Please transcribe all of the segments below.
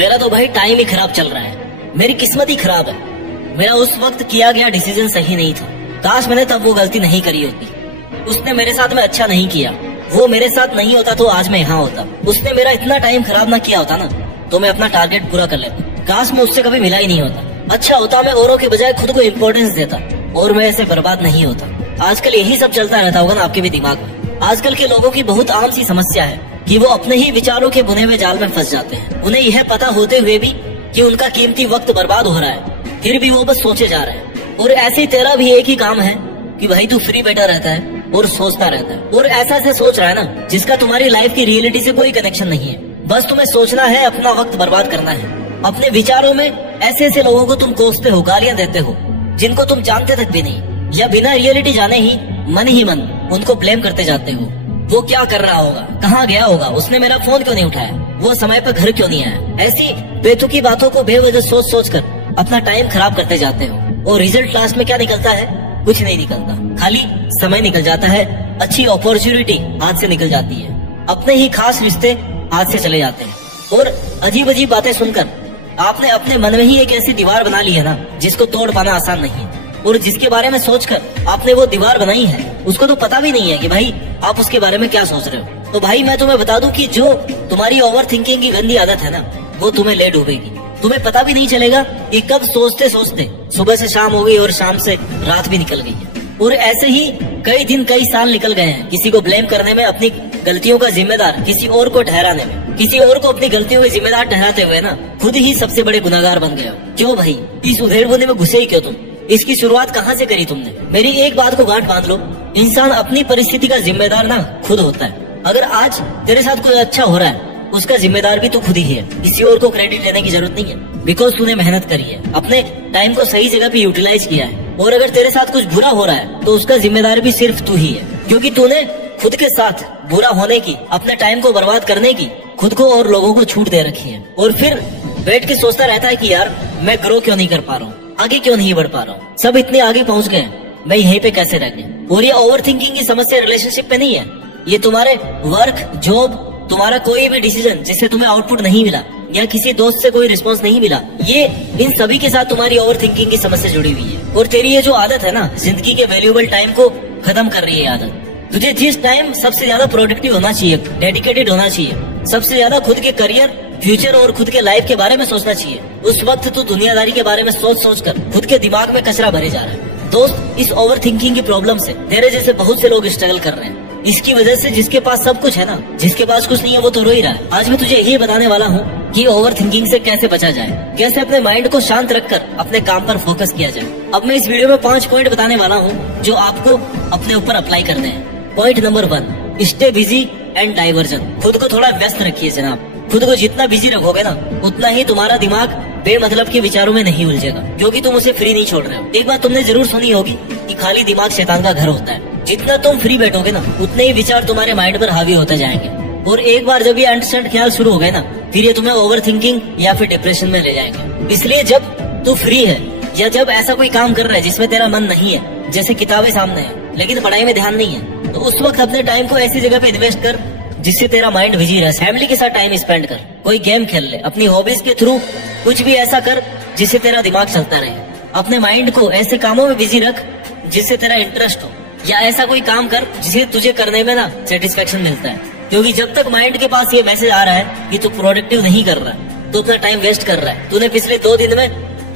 मेरा तो भाई टाइम ही खराब चल रहा है, मेरी किस्मत ही खराब है। मेरा उस वक्त किया गया डिसीजन सही नहीं था। काश मैंने तब वो गलती नहीं करी होती। उसने मेरे साथ में अच्छा नहीं किया, वो मेरे साथ नहीं होता तो आज मैं यहाँ होता। उसने मेरा इतना टाइम खराब ना किया होता ना तो मैं अपना टारगेट पूरा कर लेता। काश मैं उससे कभी मिला ही नहीं होता। अच्छा होता मैं औरों के बजाय खुद को इम्पोर्टेंस देता और मैं ऐसे बर्बाद नहीं होता। आजकल यही सब चलता रहता होगा ना आपके भी दिमाग में। आजकल के लोगों की बहुत आम सी समस्या है कि वो अपने ही विचारों के बुने हुए जाल में फंस जाते हैं। उन्हें यह पता होते हुए भी कि उनका कीमती वक्त बर्बाद हो रहा है, फिर भी वो बस सोचे जा रहे हैं। और ऐसे तेरा भी एक ही काम है कि भाई तू फ्री बैठा रहता है और सोचता रहता है, और ऐसा से सोच रहा है ना जिसका तुम्हारी लाइफ की रियलिटी से कोई कनेक्शन नहीं है। बस तुम्हें सोचना है, अपना वक्त बर्बाद करना है। अपने विचारों में ऐसे ऐसे लोगों को तुम कोसते हो, गालियां देते हो जिनको तुम जानते तक भी नहीं, या बिना रियलिटी जाने ही मन उनको ब्लेम करते जाते हो। वो क्या कर रहा होगा, कहाँ गया होगा, उसने मेरा फोन क्यों नहीं उठाया, वो समय पर घर क्यों नहीं आया। ऐसी बेतुकी बातों को बेवजह सोच सोच कर अपना टाइम खराब करते जाते हो, और रिजल्ट लास्ट में क्या निकलता है? कुछ नहीं निकलता, खाली समय निकल जाता है। अच्छी अपॉर्चुनिटी हाथ से निकल जाती है, अपने ही खास रिश्ते हाथ से चले जाते हैं, और अजीब अजीब बातें सुनकर आपने अपने मन में ही एक ऐसी दीवार बना ली है ना जिसको तोड़ पाना आसान नहीं है। और जिसके बारे में सोचकर आपने वो दीवार बनाई है उसको तो पता भी नहीं है कि भाई आप उसके बारे में क्या सोच रहे हो। तो भाई मैं तुम्हें बता दूं कि जो तुम्हारी ओवर थिंकिंग की गंदी आदत है ना वो तुम्हें ले डूबेगी। तुम्हें पता भी नहीं चलेगा कि कब सोचते सोचते सुबह से शाम हो गई और शाम से रात भी निकल गई है। और ऐसे ही कई दिन कई साल निकल गए हैं किसी को ब्लेम करने में, अपनी गलतियों का जिम्मेदार किसी और को ठहराने में, किसी और को अपनी गलतियों के जिम्मेदार ठहराते हुए ना खुद ही सबसे बड़े गुनाहगार बन गए हो। क्यों भाई इस उधेड़बुनी में घुसे ही क्यों तुम? इसकी शुरुआत कहाँ से करी तुमने? मेरी एक बात को गांठ बांध लो, इंसान अपनी परिस्थिति का जिम्मेदार ना खुद होता है। अगर आज तेरे साथ कुछ अच्छा हो रहा है उसका जिम्मेदार भी तो खुद ही है, किसी और को क्रेडिट लेने की जरूरत नहीं है। बिकॉज तूने मेहनत करी है, अपने टाइम को सही जगह पे यूटिलाइज किया है। और अगर तेरे साथ कुछ बुरा हो रहा है तो उसका जिम्मेदार भी सिर्फ तू ही है, क्योंकि तूने खुद के साथ बुरा होने की, अपने टाइम को बर्बाद करने की खुद को और लोगों को छूट दे रखी है। और फिर बैठ के सोचता रहता है कि यार मैं ग्रो क्यों नहीं कर पा रहा हूँ, आगे क्यों नहीं बढ़ पा रहा हूँ, सब इतने आगे पहुँच गए, मैं यहीं पे कैसे रह गया। और ये ओवर थिंकिंग की समस्या रिलेशनशिप पे नहीं है, ये तुम्हारे वर्क, जॉब, तुम्हारा कोई भी डिसीजन जिससे तुम्हें आउटपुट नहीं मिला, या किसी दोस्त से कोई रिस्पांस नहीं मिला, ये इन सभी के साथ तुम्हारी ओवर थिंकिंग की समस्या जुड़ी हुई है। और तेरी ये जो आदत है ना जिंदगी के वैल्यूएबल टाइम को खत्म कर रही है आदत। तुझे जिस टाइम सबसे ज्यादा प्रोडक्टिव होना चाहिए, डेडिकेटेड होना चाहिए, सबसे ज्यादा खुद के करियर, फ्यूचर और खुद के लाइफ के बारे में सोचना चाहिए, उस वक्त तू दुनियादारी के बारे में सोच सोच कर खुद के दिमाग में कचरा भरे जा रहा है। दोस्त, इस ओवर थिंकिंग की प्रॉब्लम से तेरे जैसे बहुत से लोग स्ट्रगल कर रहे हैं। इसकी वजह से जिसके पास सब कुछ है ना, जिसके पास कुछ नहीं है वो तो रो ही रहा है। आज मैं तुझे यही बताने वाला हूँ कि ओवर थिंकिंग से कैसे बचा जाए, कैसे अपने माइंड को शांत रखकर अपने काम पर फोकस किया जाए। अब मैं इस वीडियो में 5 पॉइंट बताने वाला हूँ जो आपको अपने ऊपर अप्लाई करने हैं। Point number 1, stay busy and diversion. खुद को थोड़ा व्यस्त रखिए जनाब। खुद को जितना बिजी रखोगे ना उतना ही तुम्हारा दिमाग बेमतलब के विचारों में नहीं उलझेगा, क्योंकि तुम उसे फ्री नहीं छोड़ रहे हो। एक बात तुमने जरूर सुनी होगी कि खाली दिमाग शैतान का घर होता है। जितना तुम फ्री बैठोगे ना उतने ही विचार तुम्हारे माइंड पर हावी होते जाएंगे, और एक बार जब ये अनस्टैंड ख्याल शुरू हो गए ना फिर ये तुम्हें ओवर थिंकिंग या फिर डिप्रेशन में ले जाएंगे। इसलिए जब तू फ्री है या जब ऐसा कोई काम कर रहा है जिसमें तेरा मन नहीं है, जैसे किताबें सामने है लेकिन पढ़ाई में ध्यान नहीं है, तो उस वक्त अपने टाइम को ऐसी जगह पे इन्वेस्ट कर जिससे तेरा माइंड बिजी रहे। फैमिली के साथ टाइम स्पेंड कर, कोई गेम खेल ले, अपनी हॉबीज के थ्रू कुछ भी ऐसा कर जिससे तेरा दिमाग चलता रहे। अपने माइंड को ऐसे कामों में बिजी रख जिससे तेरा इंटरेस्ट हो, या ऐसा कोई काम कर जिसे तुझे करने में ना सेटिस्फेक्शन मिलता है। क्योंकि जब तक माइंड के पास ये मैसेज आ रहा है कि तू प्रोडक्टिव नहीं कर रहा है, तो अपना टाइम वेस्ट कर रहा है, तूने पिछले 2 दिन में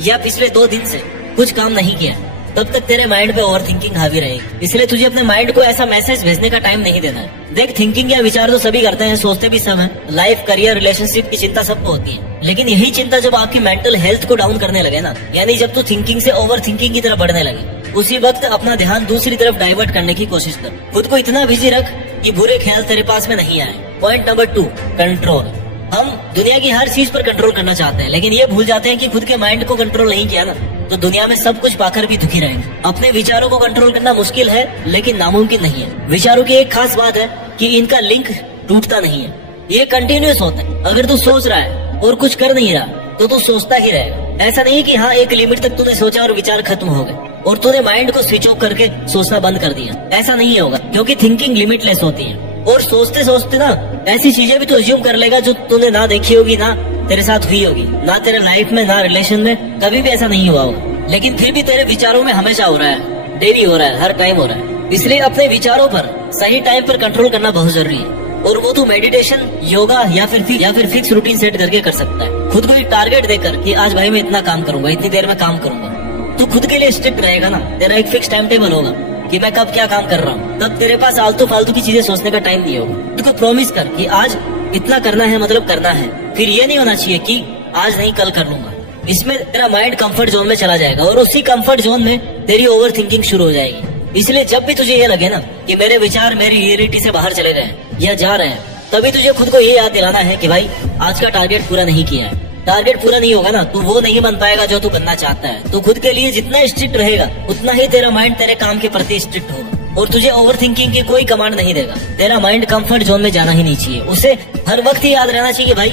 या पिछले 2 दिन से कुछ काम नहीं किया, तब तक तेरे माइंड पे ओवर थिंकिंग हावी रहेगी। इसलिए तुझे अपने माइंड को ऐसा मैसेज भेजने का टाइम नहीं देना है। देख, थिंकिंग या विचार तो सभी करते हैं, सोचते भी सब हैं। लाइफ, करियर, रिलेशनशिप की चिंता सबको होती है, लेकिन यही चिंता जब आपकी मेंटल हेल्थ को डाउन करने लगे ना, यानी जब तू थिंकिंग से ओवर थिंकिंग की तरफ बढ़ने लगे, उसी वक्त अपना ध्यान दूसरी तरफ डाइवर्ट करने की कोशिश कर। खुद को इतना बिजी रख कि बुरे ख्याल तेरे पास में नहीं आए। Point number 2, control. हम दुनिया की हर चीज पर कंट्रोल करना चाहते हैं, लेकिन ये भूल जाते हैं कि खुद के माइंड को कंट्रोल नहीं किया ना तो दुनिया में सब कुछ पाकर भी दुखी रहेंगे। अपने विचारों को कंट्रोल करना मुश्किल है लेकिन नामुमकिन नहीं है। विचारों की एक खास बात है कि इनका लिंक टूटता नहीं है, ये कंटिन्यूअस होता है। अगर तू सोच रहा है और कुछ कर नहीं रहा तो तू सोचता ही रहेगा। ऐसा नहीं कि हाँ एक लिमिट तक तूने सोचा और विचार खत्म हो गए और तूने माइंड को स्विच ऑफ करके सोचना बंद कर दिया। ऐसा नहीं होगा, क्योंकि थिंकिंग लिमिटलेस होती है। और सोचते सोचते ना ऐसी चीजें भी तो अज्यूम कर लेगा जो तूने ना देखी होगी, ना तेरे साथ हुई होगी, ना तेरे लाइफ में ना रिलेशन में कभी भी ऐसा नहीं हुआ होगा, लेकिन फिर भी तेरे विचारों में हमेशा हो रहा है, डेली हो रहा है, हर टाइम हो रहा है। इसलिए अपने विचारों पर सही टाइम पर कंट्रोल करना बहुत जरूरी है, और वो तू मेडिटेशन, योगा या फिर फिक्स रूटीन सेट करके कर सकता है। खुद को एक टारगेट देकर कि आज भाई मैं इतना काम करूंगा, इतनी देर में काम करूंगा। तू खुद के लिए स्ट्रिक्ट रहेगा ना, तेरा एक फिक्स टाइम टेबल होगा कि मैं कब क्या काम कर रहा हूँ, तब तेरे पास आलतू फालतू की चीजें सोचने का टाइम नहीं होगा। तुझको प्रॉमिस कर कि आज इतना करना है, मतलब करना है। फिर ये नहीं होना चाहिए कि आज नहीं कल कर लूंगा। इसमें तेरा माइंड कंफर्ट जोन में चला जाएगा और उसी कंफर्ट जोन में तेरी ओवर थिंकिंग शुरू हो जाएगी। इसलिए जब भी तुझे ये लगे ना कि मेरे विचार मेरी रियलिटी से बाहर चले गए या जा रहे हैं, तभी तुझे खुद को ये याद दिलाना है कि भाई आज का टारगेट पूरा नहीं किया है। टारगेट पूरा नहीं होगा ना, तू वो नहीं बन पाएगा जो तू बनना चाहता है। तू खुद के लिए जितना स्ट्रिक्ट रहेगा, उतना ही तेरा माइंड तेरे काम के प्रति स्ट्रिक्ट होगा और तुझे ओवर थिंकिंग की कोई कमांड नहीं देगा। तेरा माइंड कंफर्ट जोन में जाना ही नहीं चाहिए। उसे हर वक्त ही याद रहना चाहिए भाई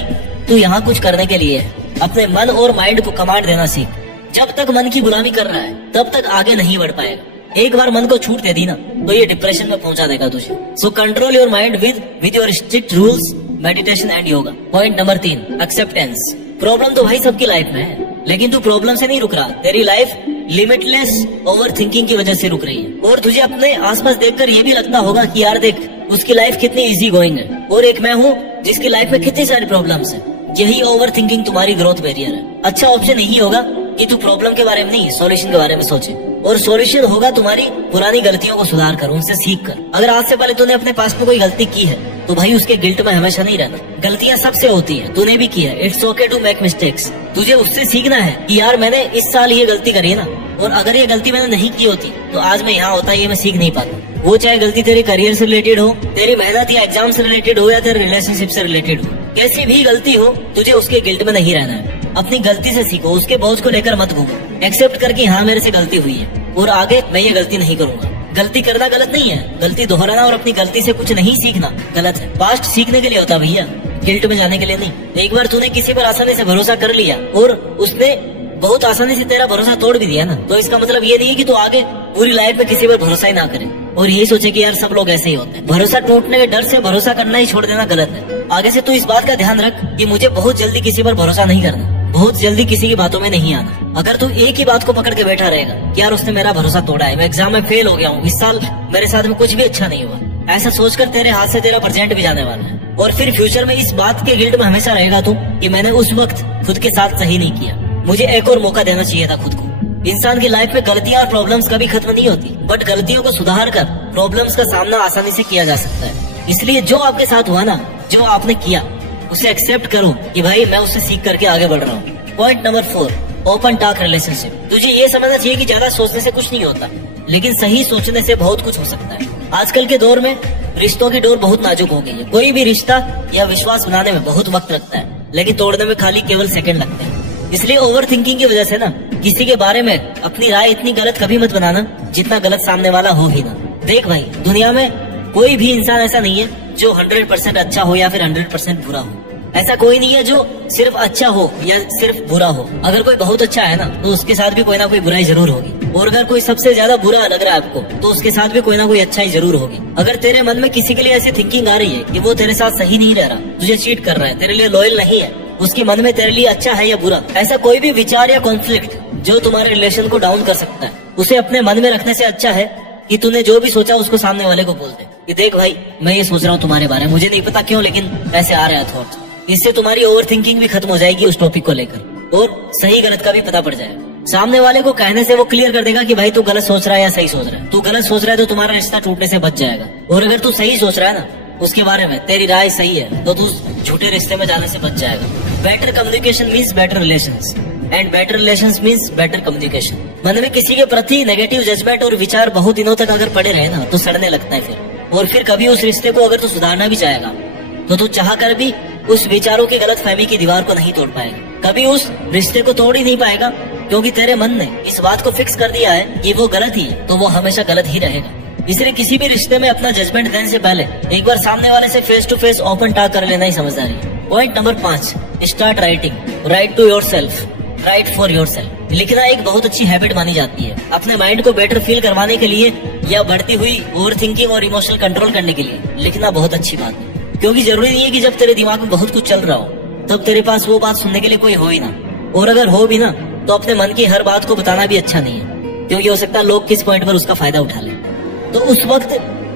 तू यहाँ कुछ करने के लिए है। अपने मन और माइंड को कमांड देना सीख। जब तक मन की गुलामी कर रहा है तब तक आगे नहीं बढ़ पाएगा। एक बार मन को छूट दे दी ना तो ये डिप्रेशन में पहुंचा देगा तुझे। So control your mind with your strict rules, meditation and yoga. Point number 3, acceptance. Problem तो भाई सबकी लाइफ में है, लेकिन तू प्रॉब्लम से नहीं रुक रहा। तेरी लाइफ लिमिटलेस ओवर थिंकिंग की वजह से रुक रही है। और तुझे अपने आसपास देखकर ये भी लगता होगा कि यार देख उसकी लाइफ कितनी इजी गोइंग है और एक मैं हूँ जिसकी लाइफ में कितनी सारी प्रॉब्लम्स है। यही ओवर थिंकिंग तुम्हारी ग्रोथ बैरियर है। अच्छा ऑप्शन यही होगा कि तू प्रॉब्लम के बारे में नहीं, सॉल्यूशन के बारे में सोचे। और सॉल्यूशन होगा तुम्हारी पुरानी गलतियों को सुधार कर, उनसे सीख कर। अगर आज से पहले तूने अपने पास्ट में कोई गलती की है तो भाई उसके गिल्ट में हमेशा नहीं रहना। गलतियां सबसे होती है, तूने भी की है। It's okay to make mistakes. तुझे उससे सीखना है कि यार मैंने इस साल ये गलती करी है ना, और अगर ये गलती मैंने नहीं की होती तो आज मैं यहाँ होता, ये मैं सीख नहीं पाता। वो चाहे गलती तेरे करियर से रिलेटेड हो, तेरी मेहनत या एग्जाम से रिलेटेड हो, या तेरे रिलेशनशिप से रिलेटेड हो, कैसी भी गलती हो तुझे उसके गिल्ट में नहीं रहना है। अपनी गलती से सीखो, उसके बोझ को लेकर मत घूमो। एक्सेप्ट करके हाँ मेरे से गलती हुई है और आगे मैं ये गलती नहीं करूंगा। गलती करना गलत नहीं है, गलती दोहराना और अपनी गलती से कुछ नहीं सीखना गलत है। पास्ट सीखने के लिए होता भैया, गिल्ट में जाने के लिए नहीं। एक बार तूने किसी पर आसानी से भरोसा कर लिया और उसने बहुत आसानी से तेरा भरोसा तोड़ भी दिया ना, तो इसका मतलब ये नहीं है कि तू आगे पूरी लाइफ में किसी पर भरोसा ही ना करे और यही सोचे कि यार सब लोग ऐसे ही होते हैं। भरोसा टूटने के डर से भरोसा करना ही छोड़ देना गलत है। आगे से तू इस बात का ध्यान रख कि मुझे बहुत जल्दी किसी पर भरोसा नहीं करना, बहुत जल्दी किसी की बातों में नहीं आना। अगर तू एक ही बात को पकड़ के बैठा रहेगा कि यार उसने मेरा भरोसा तोड़ा है, मैं एग्जाम में फेल हो गया हूँ, इस साल मेरे साथ में कुछ भी अच्छा नहीं हुआ, ऐसा सोचकर तेरे हाथ से तेरा प्रेजेंट भी जाने वाला है। और फिर फ्यूचर में इस बात के गिल्ट में हमेशा रहेगा तू कि मैंने उस वक्त खुद के साथ सही नहीं किया, मुझे एक और मौका देना चाहिए था खुद को। इंसान की लाइफ में गलतियां और प्रॉब्लम्स कभी खत्म नहीं होती, बट गलतियों को सुधार कर प्रॉब्लम्स का सामना आसानी से किया जा सकता है। इसलिए जो आपके साथ हुआ ना, जो आपने किया, उसे एक्सेप्ट करो कि भाई मैं उससे सीख करके आगे बढ़ रहा हूँ। Point number 4, open talk relationship. तुझे ये समझना चाहिए कि ज्यादा सोचने से कुछ नहीं होता, लेकिन सही सोचने से बहुत कुछ हो सकता है। आजकल के दौर में रिश्तों की डोर बहुत नाजुक हो गई है। कोई भी रिश्ता या विश्वास बनाने में बहुत वक्त लगता है, लेकिन तोड़ने में खाली केवल सेकंड लगते हैं। इसलिए ओवर थिंकिंग की वजह से ना किसी के बारे में अपनी राय इतनी गलत कभी मत बनाना जितना गलत सामने वाला हो ही ना। देख भाई, दुनिया में कोई भी इंसान ऐसा नहीं है जो 100% अच्छा हो या फिर 100% बुरा हो। ऐसा कोई नहीं है जो सिर्फ अच्छा हो या सिर्फ बुरा हो। अगर कोई बहुत अच्छा है ना तो उसके साथ भी कोई ना कोई बुराई जरूर होगी, और अगर कोई सबसे ज्यादा बुरा लग रहा है आपको तो उसके साथ भी कोई ना कोई अच्छाई जरूर होगी। अगर तेरे मन में किसी के लिए ऐसी थिंकिंग आ रही है कि वो तेरे साथ सही नहीं रह रहा, तुझे चीट कर रहा है, तेरे लिए लॉयल नहीं है, उसके मन में तेरे लिए अच्छा है या बुरा, ऐसा कोई भी विचार या कॉन्फ्लिक्ट जो तुम्हारे रिलेशन को डाउन कर सकता है, उसे अपने मन में रखने से अच्छा है कि तूने जो भी सोचा उसको सामने वाले को बोल दे कि देख भाई मैं ये सोच रहा हूँ तुम्हारे बारे में, मुझे नहीं पता क्यों लेकिन ऐसे आ रहा है थॉट। इससे तुम्हारी ओवर थिंकिंग भी खत्म हो जाएगी उस टॉपिक को लेकर, और सही गलत का भी पता पड़ जाएगा। सामने वाले को कहने से वो क्लियर कर देगा कि भाई तू गलत सोच रहा है या सही सोच रहा है। तू गलत सोच रहा है तो तुम्हारा रिश्ता टूटने से बच जाएगा, और अगर तू सही सोच रहा है ना, उसके बारे में तेरी राय सही है, तो तू झूठे रिश्ते में जाने से बच जाएगा। Better communication means better relations, and better relations means better communication. मन में किसी के प्रति नेगेटिव जजमेंट और विचार बहुत दिनों तक अगर पड़े रहे ना तो सड़ने लगता है फिर, और फिर कभी उस रिश्ते को अगर तू सुधारना भी चाहेगा तो तू चाह कर भी उस विचारों की गलत फहमी की दीवार को नहीं तोड़ पाएगा, कभी उस रिश्ते को तोड़ ही नहीं पाएगा, क्योंकि तेरे मन ने इस बात को फिक्स कर दिया है कि वो गलत ही है तो वो हमेशा गलत ही रहेगा। इसलिए किसी भी रिश्ते में अपना जजमेंट देने से पहले एक बार सामने वाले से face to face open talk कर लेना ही समझदारी है। Point number 5, start writing. Write to yourself, write for yourself. लिखना एक बहुत अच्छी हैबिट मानी जाती है अपने माइंड को बेटर फील करवाने के लिए या बढ़ती हुई ओवर थिंकिंग और इमोशनल कंट्रोल करने के लिए। लिखना बहुत अच्छी बात है, क्योंकि जरूरी नहीं है कि जब तेरे दिमाग में बहुत कुछ चल रहा हो तब तेरे पास वो बात सुनने के लिए कोई हो ही ना, और अगर हो भी ना तो अपने मन की हर बात को बताना भी अच्छा नहीं है, क्योंकि हो सकता है लोग किस पॉइंट पर उसका फायदा उठा ले। तो उस वक्त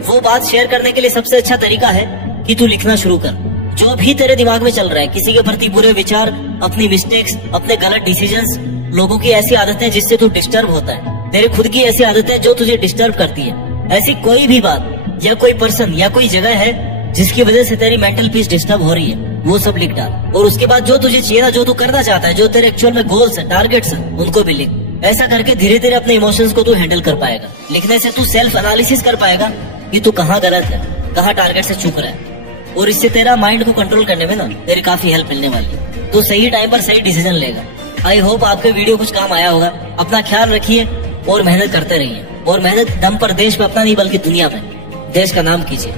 वो बात शेयर करने के लिए सबसे अच्छा तरीका है कि तू लिखना शुरू कर। जो भी तेरे दिमाग में चल रहा है, किसी के प्रति बुरे विचार, अपनी मिस्टेक्स, अपने गलत डिसीजंस, लोगों की ऐसी आदतें जिससे तू डिस्टर्ब होता है, तेरे खुद की ऐसी आदतें जो तुझे डिस्टर्ब करती है, ऐसी कोई भी बात या कोई पर्सन या कोई जगह है जिसकी वजह से तेरी मेंटल पीस डिस्टर्ब हो रही है, वो सब लिख डाल। और उसके बाद जो तुझे चाहिए ना, जो तू करना चाहता है, जो तेरे एक्चुअल में गोल्स है, टारगेट्स है, उनको भी लिख। ऐसा करके धीरे धीरे अपने इमोशंस को तू हैंडल कर पाएगा। लिखने से तू सेल्फ एनालिसिस कर पाएगा कि तू कहाँ गलत है, कहाँ टारगेट से चूक रहा है, और इससे तेरा माइंड को कंट्रोल करने में ना तेरी काफी हेल्प मिलने वाली है। तो सही टाइम पर सही डिसीजन लेगा। आई होप आपके वीडियो कुछ काम आया होगा। अपना ख्याल रखिए और मेहनत करते रहिए, और मेहनत दम पर देश में अपना नहीं बल्कि दुनिया में देश का नाम कीजिए।